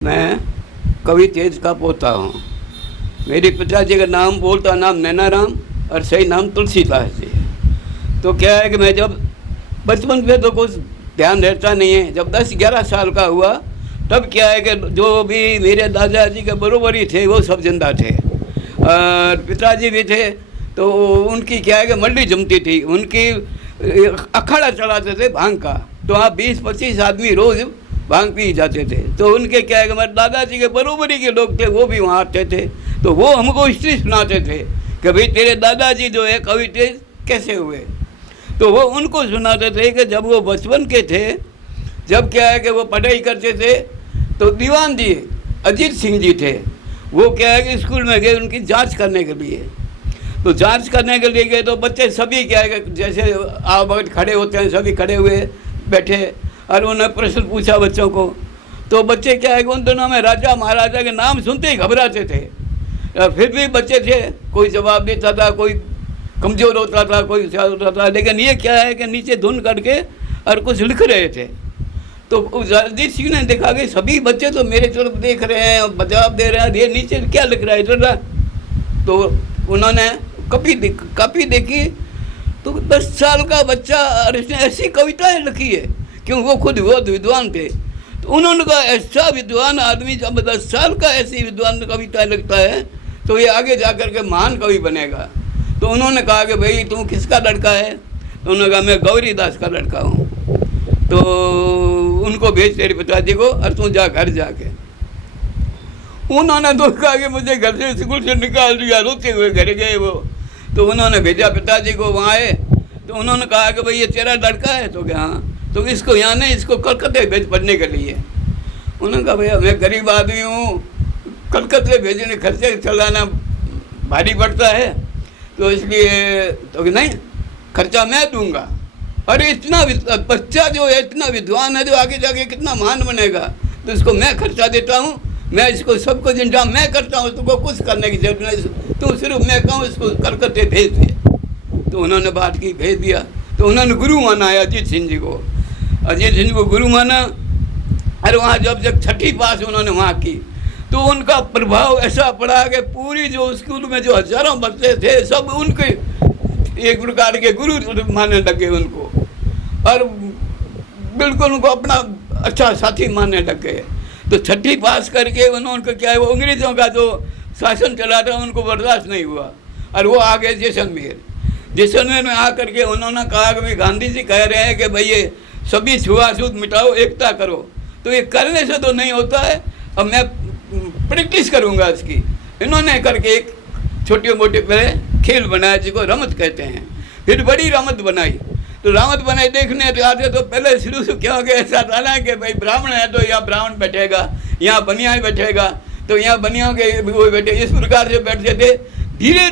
मैं कवि तेज का पोता हूँ। मेरे पिताजी का नाम बोलता नाम नैनाराम और सही नाम तुलसीदास जी है। तो क्या है कि मैं जब बचपन पे तो कुछ ध्यान रहता नहीं है, जब 10-11 साल का हुआ तब क्या है कि जो भी मेरे दादाजी के बरोबरी थे वो सब जिंदा थे और पिताजी भी थे। तो उनकी क्या है कि मंडी जमती थी, उनकी अखाड़ा चलाते थे भांग का। तो आप 20-25 आदमी रोज़ भांग पी जाते थे। तो उनके क्या है कि हमारे दादाजी के बरोबरी के लोग थे, वो भी वहाँ आते थे। तो वो हमको हिस्ट्री सुनाते थे कि भाई तेरे दादाजी जो है कवि तेज कैसे हुए। तो वो उनको सुनाते थे कि जब वो बचपन के थे, जब क्या है कि वो पढ़ाई करते थे, तो दीवान जी अजीत सिंह जी थे, वो क्या है कि स्कूल में गए उनकी जांच करने के लिए। तो जांच करने के लिए गए तो बच्चे सभी क्या है कि जैसे आप खड़े होते हैं, सभी खड़े हुए बैठे और उन्होंने प्रश्न पूछा बच्चों को। तो बच्चे क्या है कि उन दिनों में राजा महाराजा के नाम सुनते ही घबराते थे। फिर भी बच्चे थे, कोई जवाब देता था, कोई कमज़ोर होता था, कोई होता था। लेकिन ये क्या है कि नीचे धुन करके और कुछ लिख रहे थे। तो अजीत सिंह ने देखा कि सभी बच्चे तो मेरे तरफ देख रहे हैं, जवाब दे रहे हैं, ये नीचे क्या लिख रहा है इधर। तो उन्होंने कॉपी देखी तो 10 साल का बच्चा और इसने ऐसी कविताएं लिखी है, क्योंकि वो खुद बहुत विद्वान थे। तो उन्होंने कहा ऐसा विद्वान आदमी जब 10 साल का ऐसी विद्वान कविताएं लिखता है तो ये आगे जाकर के महान कवि बनेगा। तो उन्होंने कहा कि भाई तू किसका लड़का है? तो उन्होंने कहा मैं गौरीदास का लड़का हूँ। तो उनको भेज तेरे पिताजी को और तू जा घर जाके। उन्होंने तो कहा कि मुझे घर से स्कूल से निकाल दिया, रोते हुए घर गए वो। तो उन्होंने भेजा पिताजी को, वहाँ आए तो उन्होंने कहा कि भाई ये तेरा लड़का है? तो क्या हाँ। तो इसको यहाँ नहीं, इसको कलकत्ते भेज पढ़ने के लिए। उन्होंने कहा भैया मैं गरीब आदमी हूँ, कलकत्ते भेजने खर्चे चलाना भारी पड़ता है, तो इसलिए तो नहीं, खर्चा मैं दूंगा। अरे इतना बच्चा जो है इतना विद्वान है, जो आगे जाके कितना महान बनेगा, तो इसको मैं खर्चा देता हूँ, मैं इसको सब कुछ इंतजाम मैं करता हूँ, तुमको कुछ करने की जरूरत नहीं, तो सिर्फ मैं कहूँ इसको कलकत्ते भेज दे। तो उन्होंने बात की, भेज दिया। तो उन्होंने गुरु माना है अजीत सिंह जी को, अजीत सिंह को गुरु माना। अरे वहाँ जब 6ठी पास उन्होंने वहाँ की तो उनका प्रभाव ऐसा पड़ा कि पूरी जो स्कूल में जो हजारों बच्चे थे सब उनके एक प्रकार के गुरु मानने लगे उनको, और बिल्कुल उनको अपना अच्छा साथी मानने लग गए। तो 6ठी पास करके उन्होंने क्या है वो अंग्रेज़ों का जो शासन चला था उनको बर्दाश्त नहीं हुआ और वो आ गए जैसलमेर में आकर के उन्होंने कहा कि भाई गांधी जी कह रहे हैं कि भाई ये सभी छुआछूत मिटाओ, एकता करो। तो ये करने से तो नहीं होता है, अब मैं प्रैक्टिस करूँगा इसकी। इन्होंने करके एक छोटे मोटे पहले खेल बनाया जिसको रमत कहते हैं, फिर बड़ी रमत बनाई। तो रामत बनाई देखने तो आते तो पहले शुरू से क्या हो गया, ऐसा था कि भाई ब्राह्मण है तो यहाँ ब्राह्मण बैठेगा, यहाँ बनिया बैठेगा, तो यहाँ बनिया के वो बैठे, इस प्रकार से बैठते थे। धीरे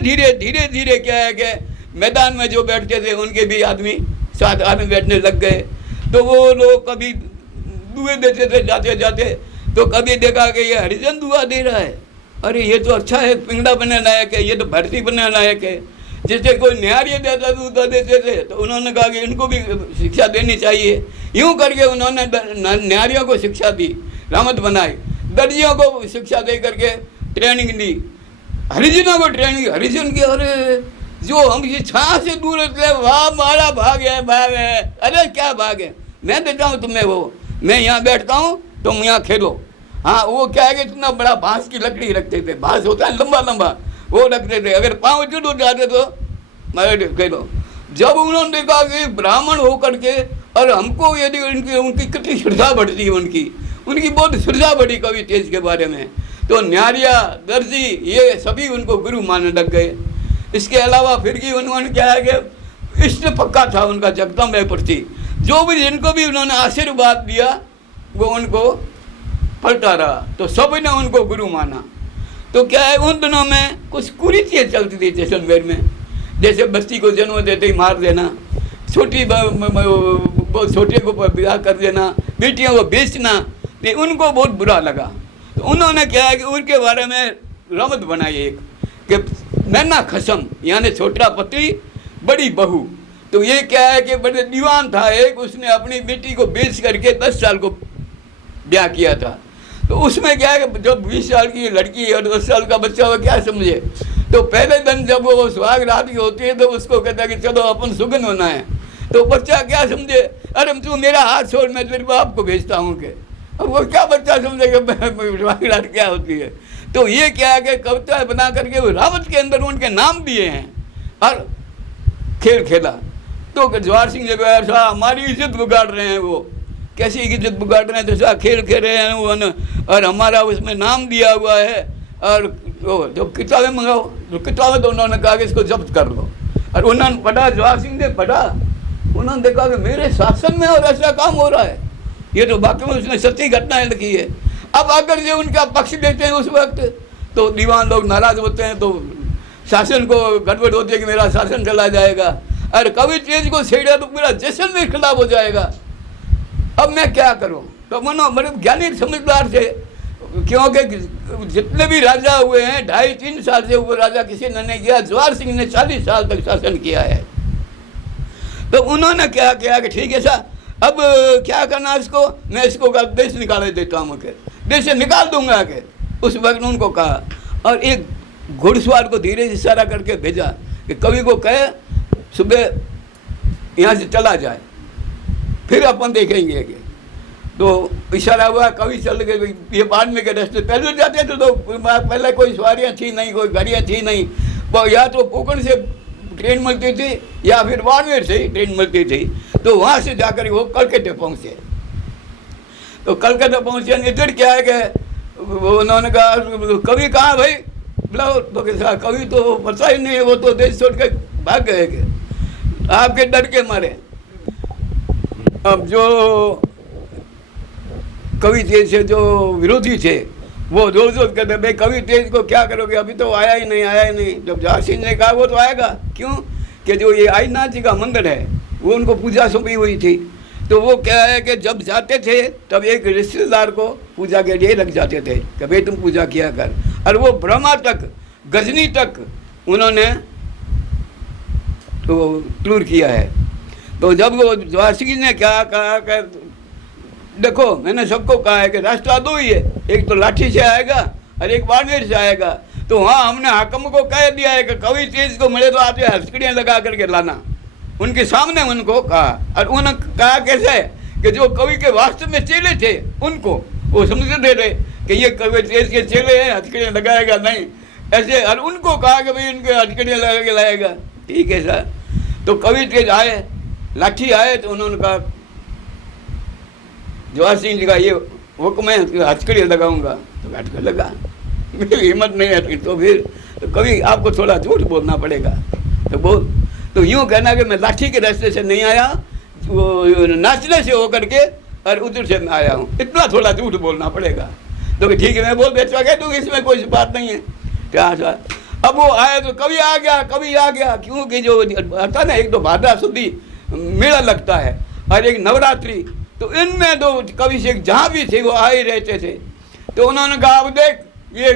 धीरे क्या है कि मैदान में जो बैठते थे उनके भी आदमी 7 आदमी बैठने लग गए। तो वो लोग कभी दुए देते थे जाते जाते, तो कभी देखा कि ये हरिजन दुआ दे रहा है, अरे ये तो अच्छा है, पिंगड़ा बनने लायक है, ये तो भर्ती बनने लायक है। जैसे कोई न्यारी देता दूध देते थे तो उन्होंने कहा कि इनको भी शिक्षा देनी चाहिए। यूँ करके उन्होंने न्यारियों को शिक्षा दी, रामत बनाई, दर्जियों को शिक्षा दे करके ट्रेनिंग दी, हरिजनों को ट्रेनिंग, हरिजन की अरे जो हम ये छाँ से दूर रहते वाह मारा भाग है, अरे क्या भाग है, मैं देता हूँ तुम्हें वो, मैं यहाँ बैठता हूँ तुम यहाँ खेलो। हाँ वो क्या है कि इतना बड़ा बांस की लकड़ी रखते थे, बांस होता है लंबा लंबा, वो रखते थे, अगर पाँव जुड़ जाते तो मैं खेलो। जब उन्होंने देखा कि ब्राह्मण होकर के और हमको यदि उनकी कितनी श्रद्धा बढ़ती है, उनकी बहुत श्रद्धा बढ़ी कवि तेज के बारे में, तो न्यारिया दर्जी ये सभी उनको गुरु मानने लग गए। इसके अलावा फिर भी उन्होंने क्या है कि इष्ट पक्का था उनका जगदम्बा के प्रति, जो भी जिनको भी उन्होंने आशीर्वाद दिया वो उनको पलटा रहा, तो सब ने उनको गुरु माना। तो क्या है उन दिनों में कुछ कुरीतियाँ चलती थी जैसलमेर में, जैसे बच्ची को जन्म देते ही मार देना, छोटे को ब्याह कर देना, बेटियों को बेचना, तो उनको बहुत बुरा लगा। तो उन्होंने क्या है कि उनके बारे में रमत बनाई एक कि नैना खसम यानी छोटा पति बड़ी बहू। तो ये क्या है कि बड़े दीवान था एक, उसने अपनी बेटी को बेच करके 10 साल को ब्याह किया था। तो उसमें क्या है कि जब 20 साल की लड़की और 10 साल का बच्चा हो क्या समझे। तो पहले दिन जब वो सुहाग रात की होती है तो उसको कहता है कि चलो अपन सुगन होना है। तो बच्चा क्या समझे, अरे तू मेरा हाथ छोड़, मैं तेरे बाप को भेजता हूँ के। अब वो क्या बच्चा समझेगा सुहाग रात क्या होती है। तो ये क्या है कि कविता बना करके वो रावत के अंदर उनके नाम दिए हैं और खेल खेला। तो जवाहर सिंह जब साहब हमारी इज्जत बिगाड़ रहे हैं, वो कैसी इज्जत बिगाड़ रहे हैं, तो साहब खेल खेल रहे हैं वो न, और हमारा उसमें नाम दिया हुआ है। और जो किताबें मंगाओ, जो किताबें तो उन्होंने कहा कि इसको जब्त कर लो। और उन्होंने पढ़ा, जवाहर सिंह ने पढ़ा, उन्होंने देखा कि मेरे शासन में और ऐसा काम हो रहा है। ये तो वाकई में उसने सच्ची घटनाएं लिखी है। अब अगर ये उनका पक्ष लेते हैं उस वक्त तो दीवान लोग नाराज होते हैं, तो शासन को गड़बड़ होती है कि मेरा शासन चला जाएगा। और कवि तेज को छेड़ा तो पूरा जैसलमेर खिलाफ हो जाएगा। अब मैं क्या करूं। तो मनो बड़े ज्ञानी समझदार थे, क्योंकि जितने भी राजा हुए हैं 2.5-3 साल से वो राजा किसी ने नहीं किया। जवाहर सिंह ने 40 साल तक शासन किया है। तो उन्होंने क्या किया कि ठीक है सर, अब क्या करना इसको, मैं इसको देश निकाले देता हूँ के, देश से निकाल दूंगा के। उस वक्त उनको कहा और एक घुड़सवार को धीरे से इशारा करके भेजा कि कवि को कहे सुबह यहाँ से चला जाए, फिर अपन देखेंगे कि। तो इशारा हुआ, कवि चल गए। ये बाद में के रास्ते पहले जाते थे तो पहले कोई सवारियाँ थी नहीं, कोई गाड़ियाँ थी नहीं, वो या तो पोखर से ट्रेन मिलती थी या फिर बाड़मेर से ही ट्रेन मिलती थी। तो वहाँ से जाकर वो कलकत्ते पहुँचे। तो कलकत्ता पहुँचे, इधर क्या है कि उन्होंने कहा कवि कहाँ भाई, बुलाओ। तो कवि तो पता ही नहीं है, वो तो देश छोड़ के भाग गए के आपके डर के मारे। अब जो कवि तेज से जो विरोधी थे वो रोज रोज कहते भाई कवि तेज को क्या करोगे, अभी तो आया ही नहीं। जब जवाहर सिंह ने कहा वो तो आएगा, क्यों कि जो ये आईनाथ जी का मंदिर है वो उनको पूजा सौंपी हुई थी। तो वो क्या है कि जब जाते थे तब एक रिश्तेदार को पूजा के लिए रख जाते थे कि भाई तुम पूजा किया कर। और वो ब्रह्मा तक, गजनी तक उन्होंने तो टूर किया है। तो जब वो जवाहर सिंह ने क्या कहा कि देखो मैंने सबको कहा है कि रास्ता दो ही है, एक तो लाठी से आएगा और एक बाड़मेर से आएगा। तो हाँ हमने हाकम को कह दिया है कि कवि तेज को मिले तो आते हथकड़ियाँ लगा करके लाना। उनके सामने उनको कहा, और उन्होंने कहा कैसे कि जो कवि के वास्तव में चेले थे उनको वो समझते थे कि ये कवि तेज के चेले हैं, हथकड़ियाँ लगाएगा नहीं ऐसे। और उनको कहा कि भाई उनके हथकड़ियाँ लगा के लाएगा, ठीक है सर। तो कवि तेज आए, लाठी आए, तो उन्होंने कहा जवाहर सिंह जी का ये हुक्म है हथकड़ी लगाऊंगा। तो हथकड़ी लगा, मेरी हिम्मत नहीं है। तो फिर तो कभी आपको थोड़ा झूठ बोलना पड़ेगा। तो बोल, तो यूँ कहना कि मैं लाठी के रास्ते से नहीं आया, वो नाचने से होकर के और उधर से मैं आया हूँ, इतना थोड़ा झूठ बोलना पड़ेगा। तो ठीक है मैं बोल बेचवा कह दूँगी, इसमें कोई बात नहीं है। क्या सर, अब वो आए तो कभी आ गया, क्योंकि जो आता ना, एक तो भाद्रा सुदी मेला लगता है और एक नवरात्रि, तो इनमें तो कवि से जहाँ भी थे वो आ ही रहते थे। तो उन्होंने कहा अब देख ये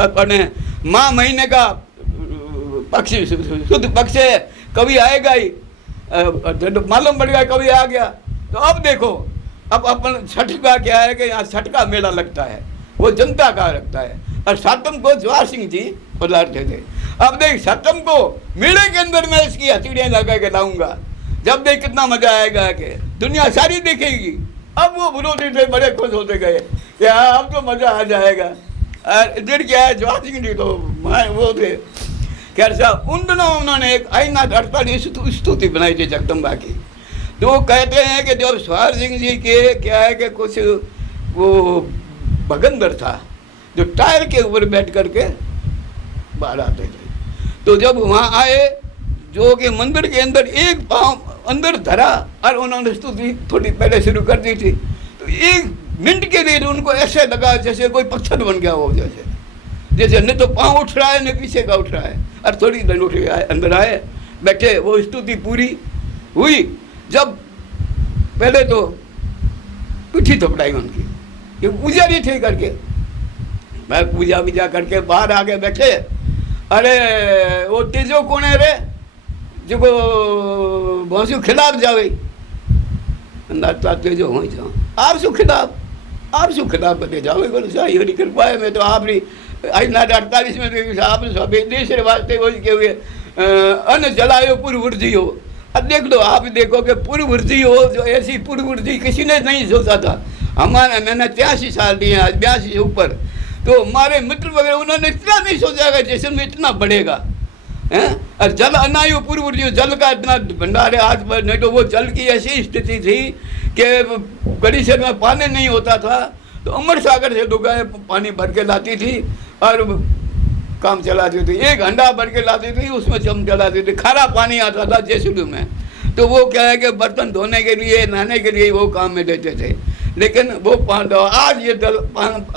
अपने माह महीने का पक्ष शुद्ध पक्ष है, कभी आएगा ही, मालूम पड़ गया कभी आ गया। तो अब देखो, अब अपन छठ का क्या है कि यहाँ छठ का मेला लगता है, वो जनता का लगता है। और सातम को जवाहर सिंह जी पधारते थे। अब देख सातम को मेले के अंदर मैं इसकी हथकड़ियाँ लगा के लाऊंगा, जब देख कितना मजा आएगा कि दुनिया सारी देखेगी। अब वो विरोधी थे बड़े खुश होते गए कि अब तो मजा आ जाएगा। और इधर क्या है, जवाहर सिंह जी तो वो थे। खैर साहब उन दिनों उन्होंने एक आईनाथ 48 स्तुति बनाई थी जगदम्बा की। तो वो कहते हैं कि जब जवाहर सिंह जी के क्या है कि कुछ वो भगंदर था जो टायर के ऊपर बैठ करके बाहर आते थे। तो जब वहाँ आए, जो कि मंदिर के अंदर एक पाँव अंदर धरा और उन्होंने स्तुति थोड़ी पहले शुरू कर दी थी, तो 1 मिनट के लिए उनको ऐसे लगा जैसे कोई पत्थर बन गया हो, जैसे न तो पाँव उठ रहा है न पीछे का उठ रहा है। और थोड़ी देर उठ गया, अंदर आए, बैठे, वो स्तुति पूरी हुई। जब पहले तो पिठी थपड़ाई उनकी, ये पूजा नहीं थे करके, मैं पूजा बीजा करके बाहर आके बैठे। अरे वो तेजो कौन है रे जो बहुत खिलाफ जावे, अंदाज तेजो हो जाओ आप शू खिलाफ, आप શું ખરાબ બધે જાઓ બોલો સાહેબ એની કૃપા है मैं तो आपने આજના 48 में आपने सब देश के वास्ते वो के अन्न जलायो पूर्ववर्ती हो। अब देख लो आप देखो कि पूर्ववर्ती हो जो ऐसी पूर्ववर्ती किसी ने नहीं सोचा था। हमारे मैंने 83 साल दिए आज 82 से ऊपर, तो हमारे मित्र वगैरह उन्होंने इतना नहीं सोचा कि जैसलमेर इतना बढ़ेगा हैं। और जल अनायु पूर्ववर्ती जल का इतना भंडार है आज पर, नहीं तो वो जल की ऐसी स्थिति थी कि गड़ी शहर में पानी नहीं होता था तो अमर सागर से दुकानें पानी भर के लाती थी और काम चलाती थी। एक हंडा भर के लाती थी उसमें चम चलाती थी, खारा पानी आता था जैसलमेर में। तो वो क्या है कि बर्तन धोने के लिए नहाने के लिए वो काम में देते थे। लेकिन वो आज ये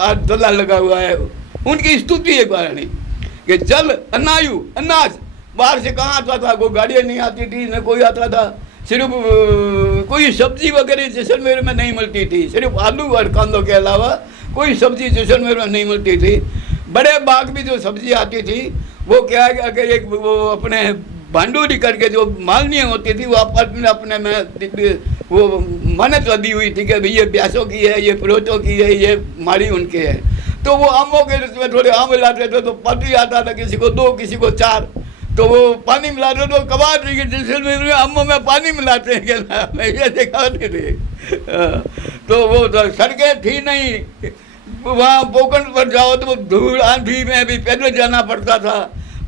आज दला लगा हुआ है, उनकी स्तुति है कारण कि जल अनायु अनाज बाहर से कहाँ आता था, कोई गाड़ियाँ नहीं आती थी न कोई आता था, सिर्फ कोई सब्जी वगैरह जैसलमेर में नहीं मिलती थी, सिर्फ आलू और कांदों के अलावा कोई सब्जी जैसलमेर में नहीं मिलती थी। बड़े बाग में जो सब्जी आती थी वो क्या है कि अगर एक वो अपने भांडूरी करके जो मालनियाँ होती थी वो अपने अपने में वो मानत लदी हुई थी कि भाई ये प्यासों की है, ये प्रोटों की है, ये माड़ी उनके है। तो वो आमों के में थोड़े आम मिलाते थे तो पति आता था, किसी को 2 किसी को 4, तो वो पानी मिलाते तो कबाड़ रही है जैसलमेर में आमों में पानी मिलाते हैं क्या मैं ये दिखाते थे। तो वो सड़कें थी नहीं, वहाँ पोखंड पर जाओ तो धूल आंधी में भी पैदल जाना पड़ता था।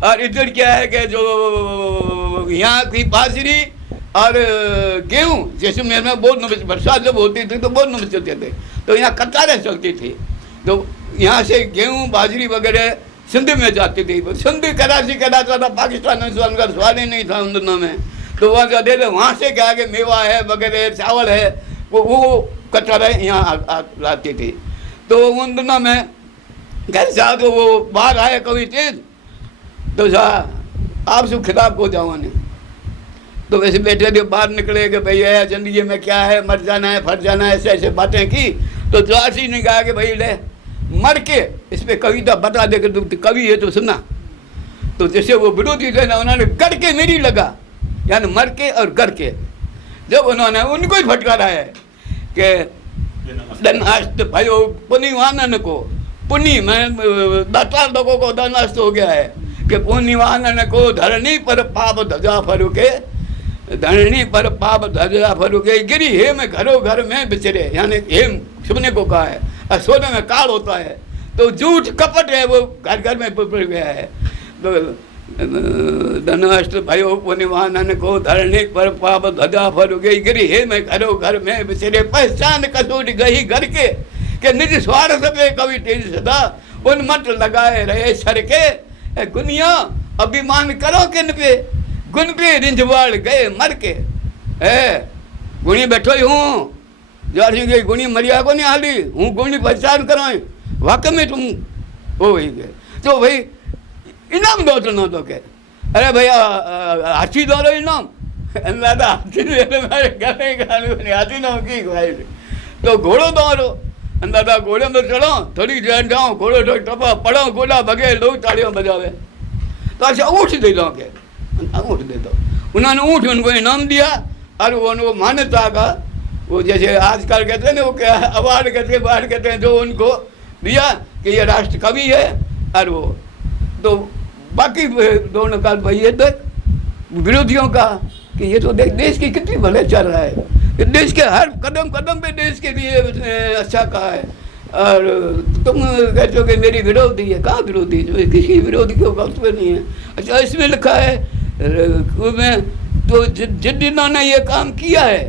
और इधर क्या है कि जो यहाँ की बाजरी और गेहूँ जैसलमेर में बहुत बरसात जब होती थी तो बहुत नमचते थे, तो यहाँ कतारें चलती थी। तो यहाँ से गेहूँ बाजरी वगैरह सिंध में जाती थी, सिंध कराची कराता था, पाकिस्तान में उनका सवाल ही नहीं था उन दिनों में। तो वहाँ जाते थे, वहाँ से क्या है मेवा है वगैरह चावल है वो कतारें यहाँ आती थी। तो उन दिनों में घर साहब तो वो बाहर आए कभी तेज तो आप सब खिताब को जाओ ने, तो वैसे बैठे थे बाहर निकले कि भाई है जिंदगी में क्या है, मर जाना है फट जाना है, ऐसे ऐसे बातें की। तो जोशी ने कहा कि भाई ले मर के इस पर कविता बता दे, तुम कवि है तो सुना। तो जैसे वो विरोधी थे ना उन्होंने कर के मेरी लगा, यानी मर के और कर के, जब उन्होंने उनको ही फटकारा है कि धनास्त भयो पुनिवानन को पुनि में दातार लोगों को धनास्त हो गया है कि पुनिवानन को धरणी पर पाप ध्वजा फरुके, धरणी पर पाप ध्वजा फरुके गिरी हेम घरों घर में बिचरे, यानी हेम सोने को कहा है और सोने में काल होता है। तो झूठ कपट है वो घर घर में पड़ गया है। तो धनाष्ट भयो पुनिवानन को धरणी पर पाप ध्वजा फरुके गिरी हेम घरों घर में बिचरे, पहचान कसूट गई घर के निज स्वार्थ में कवि तेज सदा उन मत लगाए रहे सर के, गुनिया अभिमान करो किन पे गुन पे रिंझवाड़ गए मर के। गुणी बैठो ही हूँ जो गुणी मरिया को नहीं हाली हूँ, गुणी पहचान करो वाकई में तुम हो गई गए। तो भाई इनाम दो तो ना दो के, अरे भैया हाथी दो इनाम दादा हाथी हाथी ना की तो घोड़ो दो दादा घोड़े में चढ़ो थोड़ी देर जाओ घोड़ो टपा पढ़ो गोला भगे लोग तालियां बजावे। तो अच्छा ऊँट दे दो के, ऊँट दे दो। उन्होंने ऊँट उनको इनाम दिया और वो उनको मान्यता का वो जैसे आजकल कहते हैं ना वो क्या अवार्ड कहते हैं बाहर कहते हैं, जो उनको दिया कि ये राष्ट्र कवि है। और वो तो बाकी दोनों का भाई ये विरोधियों का कि ये तो देश की कितनी भले चल रहा है, देश के हर कदम कदम पे देश के लिए अच्छा कहा है। और तुम कहते हो कि मेरी विरोधी है, कहाँ विरोधी, जो किसी विरोधी के वक्त पे नहीं है। अच्छा इसमें लिखा है में तो जिन जिन्होंने ये काम किया है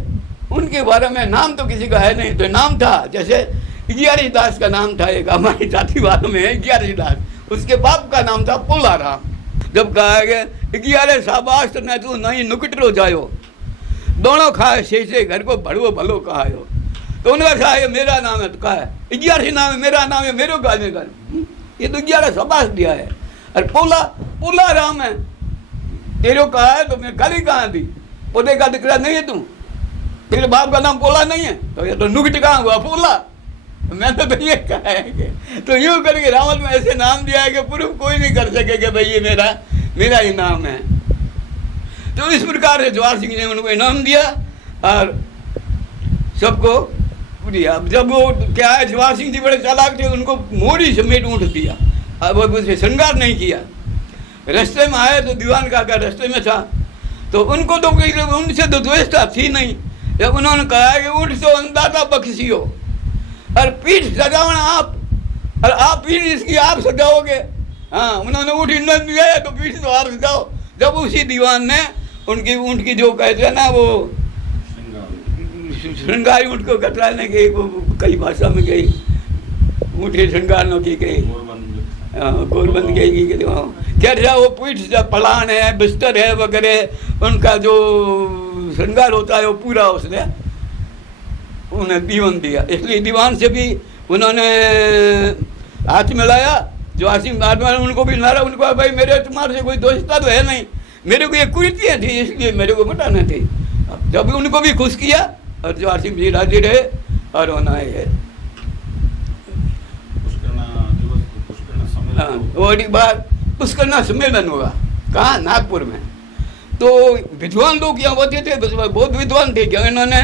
उनके बारे में नाम तो किसी का है नहीं, तो नाम था जैसे ग्यारह दास का नाम था एक हमारी जाति वालों में है ग्यारह दास, उसके बाप का नाम था पोलाराम। जब कहा गया ग्यारह शाबाश न तू नहीं नुकटरो जायो दोनों खाए से घर को भड़ो भलो कहायो। तो उन्होंने कहा ये मेरा नाम है, तो कहा है 11 नाम है मेरा नाम है मेरो गाने घर, ये तो 11 शाबाश दिया है। और पोला राम है तेरे कहा है तो मैं गाली कहाँ दी, पोते का दिखला नहीं है तू, तेरे बाप का नाम पोला नहीं है तो ये तो नुकट कहाँ हुआ पोला, मैंने तो ये कहा है। तो यूँ करके रावण में ऐसे नाम दिया है कि प्रूफ कोई नहीं कर सके कि भाई ये मेरा ही नाम है। तो इस प्रकार से जवाहर सिंह ने उनको इनाम दिया और सबको दिया। अब जब वो क्या है, जवाहर सिंह जी बड़े चालाक थे, उनको मोरी समेत ऊँट दिया। अब उसे श्रृंगार नहीं किया। रास्ते में आए तो दीवान काका रास्ते में था, तो उनको तो कोई उनसे तो द्वेषता थी नहीं। जब उन्होंने कहा कि ऊँट तो अंदाजा बख्शियो और पीठ सजावना आप, और आप पीठ इसकी आप सजाओगे। हाँ, उन्होंने ऊँट न दिया तो पीठ तो आप सजाओ। जब उसी दीवान ने उनकी ऊँट की जो कहते हैं ना वो श्रृंगारी ऊँट को कतराने गई, वो कई भाषा में गई, ऊँट के श्रृंगार न की गई, गोरबंद गई कि क्या वो पीठ से पलान है, बिस्तर है वगैरह, उनका जो श्रृंगार होता है वो पूरा उसने उन्हें दीवान दिया। इसलिए दीवान से भी उन्होंने हाथ मिलाया। जो आसिम आदमी उनको भी नारा, उनको भाई मेरे तुम्हारे से कोई दोस्ता तो है नहीं, मेरे को ये कुरीतियाँ थी इसलिए मेरे को बताना थी। जब उनको भी खुश किया और जो आसिम जी राजी रहे और उन्होंने और एक बार पुष्करना सम्मेलन हुआ, कहाँ, नागपुर में। तो विद्वान लोग यहाँ होते थे, बहुत विद्वान थे। क्या इन्होंने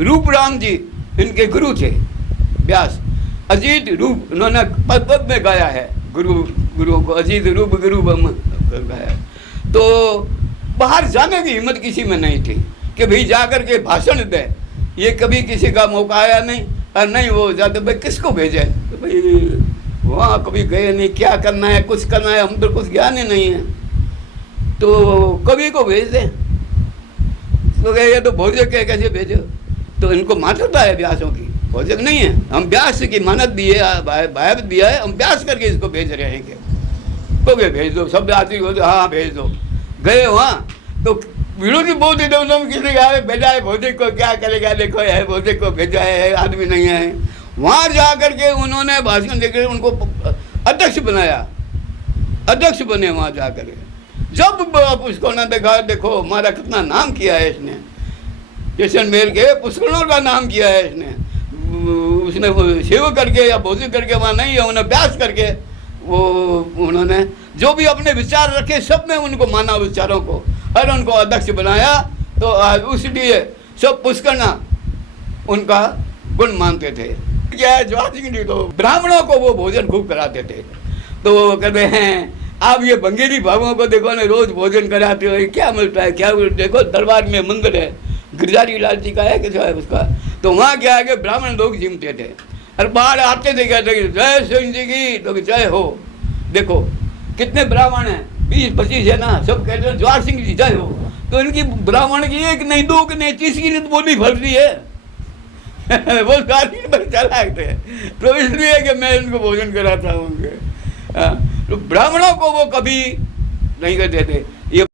रूपराम जी इनके गुरु थे, व्यास, अजीत रूप उन्होंने पद पद में गाया है, गुरुओं को अजीत रूप गुरु गाया। तो बाहर जाने की हिम्मत किसी में नहीं थी कि भाई जा कर के भाषण दे, ये कभी किसी का मौका आया नहीं। और नहीं वो जाते भाई किसको भेजे, तो भाई वहाँ कभी गए नहीं, क्या करना है, कुछ करना है, हम तो कुछ ज्ञान ही नहीं है, तो कभी को भेज दें। तो ये तो भोजक है, कैसे भेजो। तो इनको मान्यता है व्यासों की, भोजक नहीं है। हम व्यास की मानत दी है, भाव दिया है, हम व्यास करके इसको भेज रहे हैं। तो वे भेज दो, सब आदमी हो तो हाँ भेज दो। गए वहाँ तो विरोधी बहुत एकदम किसी का भेजा है भोजक को, क्या करेगा, देखो है भोजक को भेजा है, आदमी नहीं है। वहाँ जा कर के उन्होंने भाषण देकर उनको अध्यक्ष बनाया, अध्यक्ष बने वहाँ जा कर के। जब उसको ना देखा, देखो हमारा कितना नाम किया है इसने, जैसलमेर के पुष्करणों का नाम किया है इसने, उसने सेवा करके या भोजन करके वहाँ नहीं है, उन्हें अभ्यास करके वो उन्होंने जो भी अपने विचार रखे सब में उनको माना विचारों को, और उनको अध्यक्ष बनाया। तो इसलिए सब पुष्करना उनका गुण मानते थे। क्या है, जवाहर सिंह जी तो ब्राह्मणों को वो भोजन खूब कराते थे। तो कहते हैं आप ये बंगेली भावों को देखो ना, रोज भोजन कराते हो, क्या मिलता है, क्या देखो दरबार में मंदिर है, गिरधारी लाल जी का है कैसा है उसका। तो वहाँ क्या है कि ब्राह्मण लोग जिमते थे और बाहर आते थे, कहते जय सिंह जी की, तो जय हो। देखो कितने ब्राह्मण हैं, 20-25 है ना, सब कहते हैं जवाहर सिंह जी जय हो। तो इनकी ब्राह्मण की एक नहीं, दो की नहीं, 30 की बोली फल रही है। वो सारी पर चलाक थे, तो इसलिए कि मैं इनको भोजन कराता हूँ। तो ब्राह्मणों को वो कभी नहीं कहते थे। ये